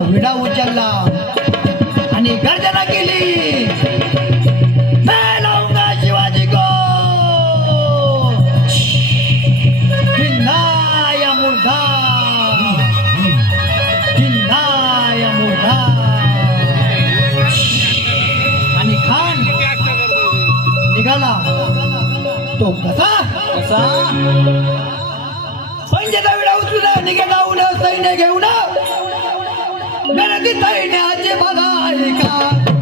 विडा उचलला आणि गर्जना केली, मैं लाऊंगा शिवाजी को, जिंदा या मुर्दा, जिंदा या मुर्दा. आणि खान निघाला. तो कसा कसा पंजाचा विडा उचलून निघे जाऊन सैन्य घेऊन गणती सैन्याचे बघा ऐका.